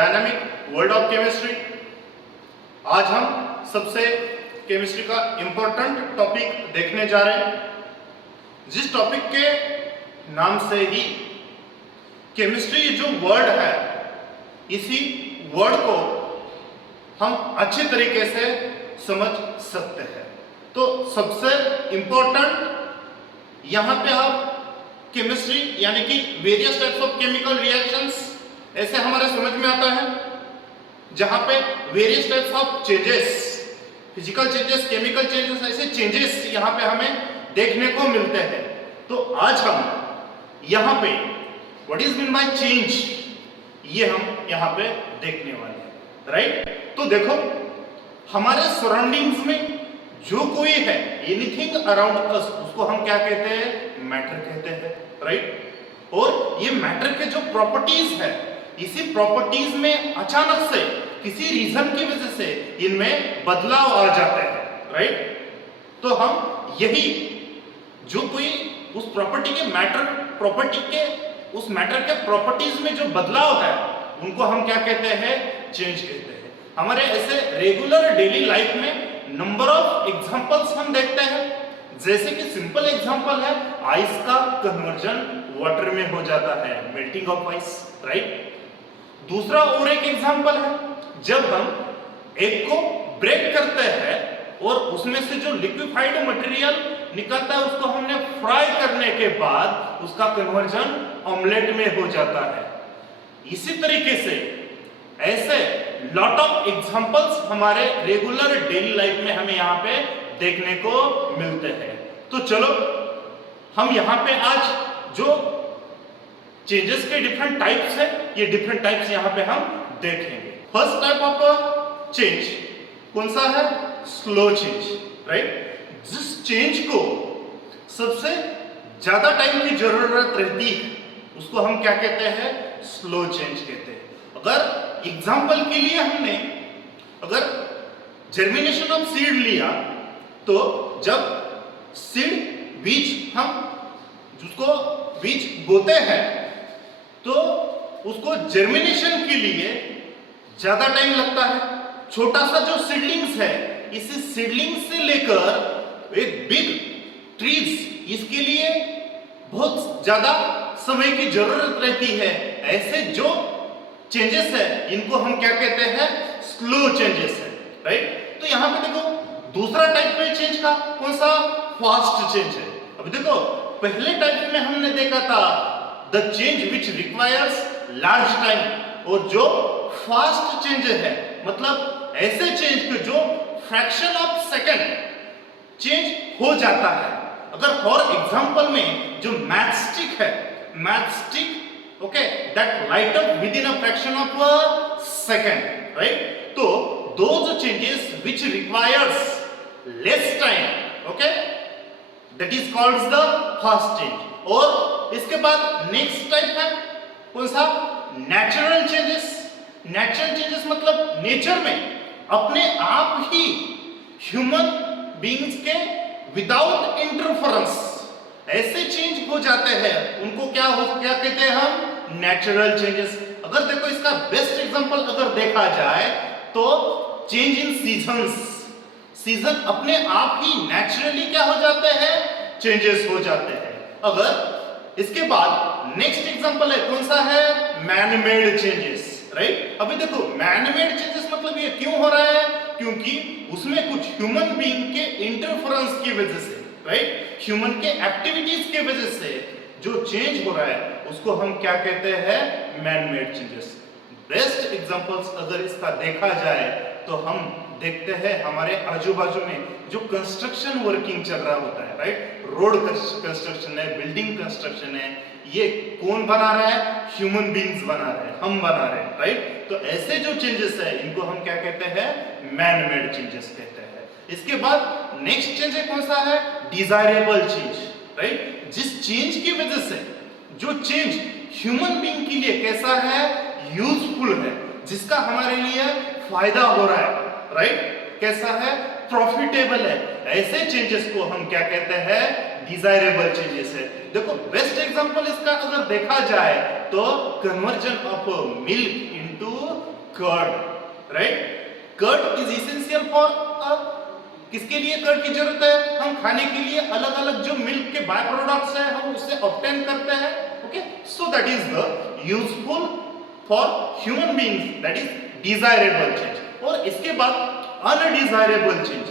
Dynamic world of chemistry. आज हम सबसे केमिस्ट्री का इंपॉर्टेंट टॉपिक देखने जा रहे हैं, जिस टॉपिक के नाम से ही केमिस्ट्री जो वर्ड है, इसी वर्ड को हम अच्छे तरीके से समझ सकते हैं। तो सबसे इंपॉर्टेंट यहाँ पे आप केमिस्ट्री यानी कि various types of chemical reactions ऐसे हमारे समझ में आता है, जहां पे various types of changes, physical changes, chemical changes, ऐसे चेंजेस यहाँ पे हमें देखने को मिलते हैं। तो आज हम यहाँ पे what is mean by change, ये हम यहाँ पे देखने वाले हैं, राइट। तो देखो, हमारे सराउंडिंग्स में जो कोई है, एनीथिंग अराउंड अस, उसको हम क्या कहते हैं? मैटर कहते हैं, राइट। और ये मैटर के जो प्रॉपर्टीज है, इसी प्रॉपर्टीज में अचानक से किसी रीजन की वजह से इनमें बदलाव आ जाते हैं, राइट। तो हम यही जो कोई उस प्रॉपर्टी के मैटर प्रॉपर्टी के उस मैटर के प्रॉपर्टीज में जो बदलाव है, उनको हम क्या कहते हैं? चेंज कहते हैं। हमारे ऐसे रेगुलर डेली लाइफ में नंबर ऑफ एग्जांपल्स हम देखते हैं, जैसे कि सिंपल एग्जांपल है आइस का कन्वर्जन वाटर में हो जाता है, मेल्टिंग ऑफ आइस, राइट। दूसरा और एक एग्जांपल है, जब हम एग को ब्रेक करते हैं और उसमें से जो लिक्विफाइड मटेरियल निकलता है, उसको हमने फ्राई करने के बाद उसका कन्वर्जन ऑमलेट में हो जाता है। इसी तरीके से ऐसे लॉट ऑफ एग्जांपल्स हमारे रेगुलर डेली लाइफ में हमें यहाँ पे देखने को मिलते हैं। तो चलो हम यहाँ पे आज जो चेंजेस के डिफरेंट टाइप्स है, ये डिफरेंट टाइप्स यहाँ पे हम देखेंगे। फर्स्ट टाइप ऑफ चेंज कौन सा है? Slow change, right. जिस चेंज को सबसे ज्यादा टाइम की जरूरत रहती है, उसको हम क्या कहते हैं? स्लो चेंज कहते हैं। अगर एग्जांपल के लिए हमने अगर जर्मिनेशन ऑफ सीड लिया, तो जब सीड बीज हम जिसको बीज बोते हैं, तो उसको जर्मिनेशन के लिए ज्यादा टाइम लगता है। छोटा सा जो सीडलिंग्स है, इसी सीडलिंग्स से लेकर एक बिग ट्रीज, इसके लिए बहुत ज्यादा समय की जरूरत रहती है। ऐसे जो चेंजेस है, इनको हम क्या कहते हैं? स्लो चेंजेस है, राइट। तो यहां पे देखो, दूसरा टाइप में चेंज का कौन सा? फास्ट चेंज है। अभी देखो, पहले टाइप में हमने देखा था the change which requires large time, और जो फास्ट चेंज है मतलब ऐसे चेंज के जो फ्रैक्शन ऑफ सेकंड चेंज हो जाता है। अगर फॉर एग्जांपल में जो मैचस्टिक है, matchstick, okay, that light up with in a fraction of a second, right. तो those changes which requires less time, okay, that is called the fast change। और इसके बाद नेक्स्ट टाइप है कौन सा? Natural changes. नेचुरल चेंजेस मतलब nature में अपने आप ही ह्यूमन बीइंग्स के विदाउट इंटरफेरेंस ऐसे चेंज हो जाते हैं, उनको क्या कहते हैं हम? Natural changes. अगर देखो, इसका बेस्ट एग्जांपल अगर देखा जाए तो चेंज इन सीजन्स। सीजन अपने आप ही नेचुरली क्या हो जाते हैं? चेंजेस हो जाते हैं। अगर इसके बाद नेक्स्ट एग्जांपल है कौन सा है? Man made changes, right. अभी देखो, मैन मेड चेंजेस मतलब ये क्यों हो रहा है? क्योंकि उसमें कुछ ह्यूमन बीइंग के इंटरफेरेंस की वजह से, राइट, ह्यूमन के एक्टिविटीज के वजह से जो चेंज हो रहा है, उसको हम क्या कहते हैं? Man made changes. Best examples अगर इसका देखा जाए तो हम देखते हैं हमारे आजू बाजू में जो कंस्ट्रक्शन वर्किंग चल रहा होता है, राइट। रोड कंस्ट्रक्शन है, बिल्डिंग कंस्ट्रक्शन है, ये कौन बना रहा है? ह्यूमन बीइंग्स बना रहे हैं, हम बना रहे हैं, राइट। तो ऐसे जो चेंजेस है, इनको हम क्या कहते हैं? मैन मेड चेंजेस कहते हैं। इसके बाद नेक्स्ट चेंज है कौन सा है? Desirable change, right. जिस चेंज की वजह से जो चेंज ह्यूमन बीइंग के लिए कैसा है? यूजफुल है, जिसका हमारे लिए फायदा हो रहा है, राइट। कैसा है? प्रॉफिटेबल है। ऐसे चेंजेस को हम क्या कहते हैं? डिजायरेबल चेंजेस है। देखो, बेस्ट एग्जांपल इसका अगर देखा जाए तो conversion of milk into curd, right? Curd is essential for किसके लिए कर्ड की जरूरत है? हम खाने के लिए अलग अलग जो मिल्क के बाय प्रोडक्ट्स है हम उससे ऑब्टेन करते हैं, okay? So that is the useful for human beings, that is desirable change. और इसके बाद अनडिजायरेबल चेंज,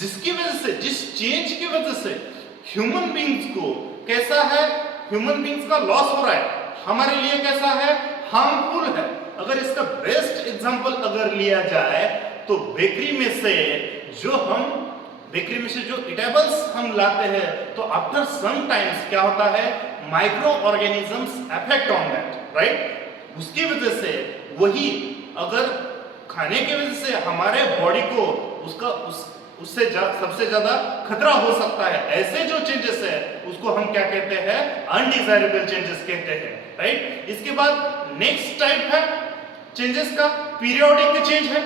जिसकी वजह से, जिस चेंज की वजह से ह्यूमन बीइंग्स को कैसा है, ह्यूमन बीइंग्स का लॉस हो रहा है, हमारे लिए कैसा है, हार्मफुल है। अगर इसका बेस्ट एग्जांपल अगर लिया जाए तो बेकरी में से जो इटेबल्स हम लाते हैं तो आफ्टर सम टाइम्स क्या होता है, micro organisms affect on that, right? उसकी वजह से वही अगर खाने की वजह से हमारे बॉडी को उससे सबसे ज्यादा खतरा हो सकता है, ऐसे जो चेंजेस है उसको हम क्या कहते हैं, अनडिजायरेबल चेंजेस कहते हैं, राइट? इसके बाद नेक्स्ट टाइप है चेंजेस का पीरियोडिक चेंज है,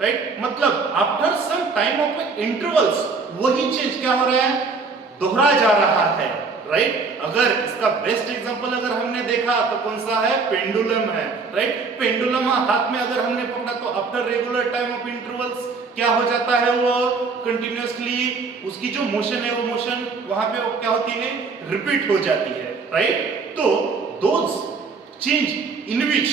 राइट? मतलब after some time of intervals वही चेंज क्या हो रहा है, दोहरा जा रहा है, राइट? अगर इसका बेस्ट एग्जांपल अगर हमने देखा तो कौन सा है, पेंडुलम है, राइट? पेंडुलम हाथ में अगर हमने पकड़ा तो after regular time of intervals क्या हो जाता है, वो कंटिन्यूअसली उसकी जो मोशन है वो मोशन वहां पे क्या होती है, रिपीट हो जाती है, राइट? तो those change in which,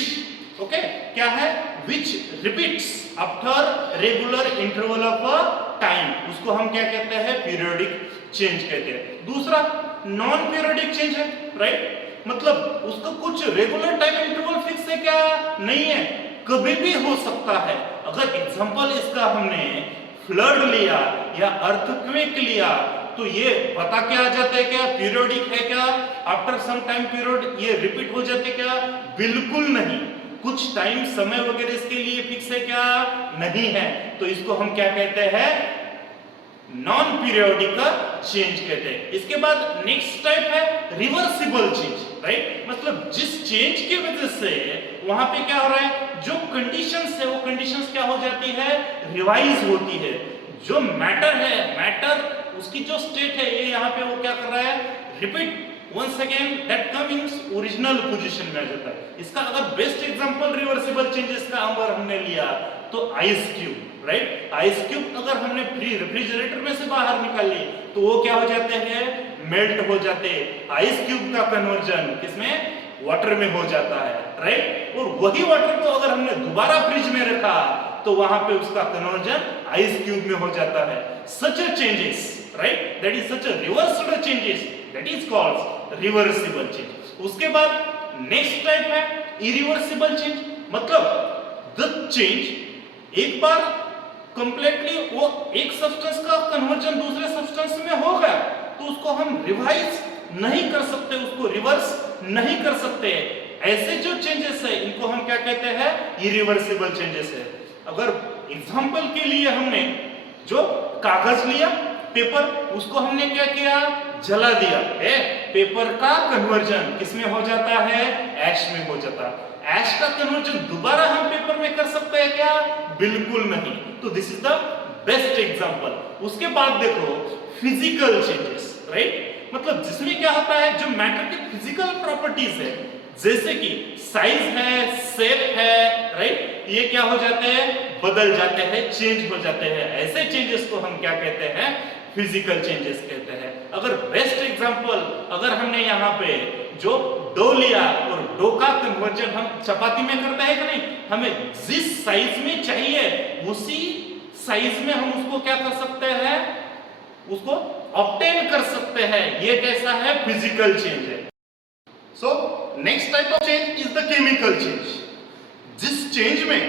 okay, क्या है, which repeats after regular interval of time, उसको हम क्या कहते हैं, पीरियोडिक चेंज कहते हैं। दूसरा नॉन पीरियोडिक चेंज है, राइट? मतलब उसका कुछ रेगुलर टाइम इंटरवल फिक्स है क्या, नहीं है, कभी भी हो सकता है। अगर एग्जांपल इसका हमने फ्लड लिया या अर्थक्वेक लिया तो ये बता के आ जाता है क्या, पीरियोडिक है क्या, आफ्टर सम टाइम पीरियड ये रिपीट हो जाते क्या, बिल्कुल नहीं। कुछ टाइम समय वगैरह इसके लिए फिक्स है क्या, नहीं है। तो इसको हम क्या कहते हैं, नॉन पीरियोडिक चेंज कहते हैं। इसके बाद नेक्स्ट टाइप है रिवर्सिबल चेंज, राइट? मतलब जिस चेंज की वजह से वहां पे क्या हो रहा है, जो कंडीशंस है वो कंडीशंस क्या हो जाती है, रिवाइज होती है। जो मैटर है, मैटर उसकी जो स्टेट है ये यहाँ पे वो क्या कर रहा है, repeat once again that comes original position में आ जाता है। इसका अगर बेस्ट एग्जांपल रिवर्सिबल चेंजेस का अगर हमने लिया तो ice cube, right? Ice cube अगर हमने रेफ्रिजरेटर में से बाहर निकाल ली तो वो क्या हो जाते हैं, मेल्ट हो जाते हैं। आइस क्यूब का कन्वर्जन किसमें, वाटर में हो जाता है, राइट? और वही वाटर को अगर हमने दोबारा फ्रिज में रखा तो वहां पे उसका कन्वर्जन आइस क्यूब में हो जाता है। Such a changes, right, that is such a reversible changes, that is called reversible change. उसके बाद नेक्स्ट टाइप है इरिवर्सिबल चेंज। मतलब द चेंज एक बार कंप्लीटली वो एक सब्सटेंस का कन्वर्जन दूसरे सब्सटेंस में हो गया तो उसको हम रिवाइज नहीं कर सकते, उसको रिवर्स नहीं कर सकते। ऐसे जो चेंजेस है इनको हम क्या कहते हैं, इरिवर्सिबल चेंजेस है। अगर एग्जांपल के लिए हमने जो कागज लिया, पेपर, उसको हमने क्या किया, जला दिया, पेपर का कन्वर्जन किसमें हो जाता है, ऐश में हो जाता है। ऐश का कन्वर्जन दोबारा हम पेपर में कर सकते हैं क्या, बिल्कुल नहीं। तो this is the best example. उसके बाद देखो फिजिकल चेंजेस, राइट? मतलब जिसमें क्या होता है, जो मैटर की फिजिकल प्रॉपर्टीज है, जैसे कि साइज है, शेप है, राइट, ये क्या हो जाते हैं, बदल जाते हैं, चेंज हो जाते हैं। ऐसे चेंजेस को हम क्या कहते हैं, फिजिकल चेंजेस कहते हैं। अगर बेस्ट एग्जांपल अगर हमने यहाँ पे जो डो लिया और डो का कन्वर्जन हम चपाती में करते हैं कि नहीं, हमें जिस साइज में चाहिए उसी साइज में हम उसको क्या कर सकते हैं, उसको ऑब्टेन कर सकते हैं। ये कैसा है, फिजिकल चेंज है। So next type of change is the chemical change. जिस चेंज में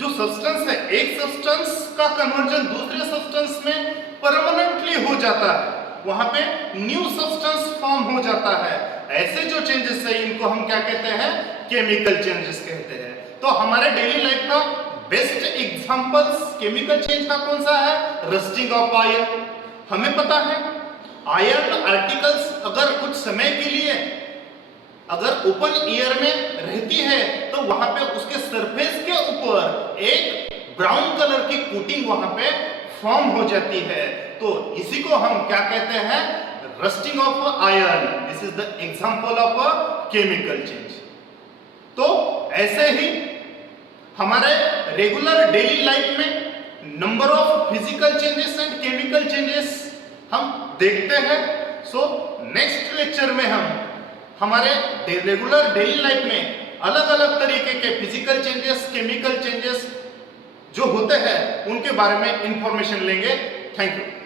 जो सब्सटेंस है, एक सब्सटेंस का कन्वर्जन दूसरे सब्सटेंस में परमानेंटली हो जाता है, वहां पे न्यू सब्सटेंस फॉर्म हो जाता है। ऐसे जो चेंजेस है इनको हम क्या कहते हैं, केमिकल चेंजेस कहते हैं। तो हमारे डेली लाइफ का बेस्ट एग्जांपल्स केमिकल चेंज का कौन सा है, रस्टिंग ऑफ आयरन। हमें पता है आयरन आर्टिकल्स अगर कुछ समय के लिए अगर ओपन एयर में रहती है तो वहां पे उसके सरफेस के ऊपर एक ब्राउन कलर की कोटिंग वहां पे फॉर्म हो जाती है। तो इसी को हम क्या कहते हैं, rusting of iron. This is the example of a chemical change. तो ऐसे ही हमारे रेगुलर डेली लाइफ में number of physical changes and chemical changes हम देखते हैं। सो नेक्स्ट लेक्चर में हम हमारे रेगुलर डेली लाइफ में अलग अलग तरीके के फिजिकल चेंजेस, केमिकल चेंजेस जो होते हैं उनके बारे में इंफॉर्मेशन लेंगे। Thank you.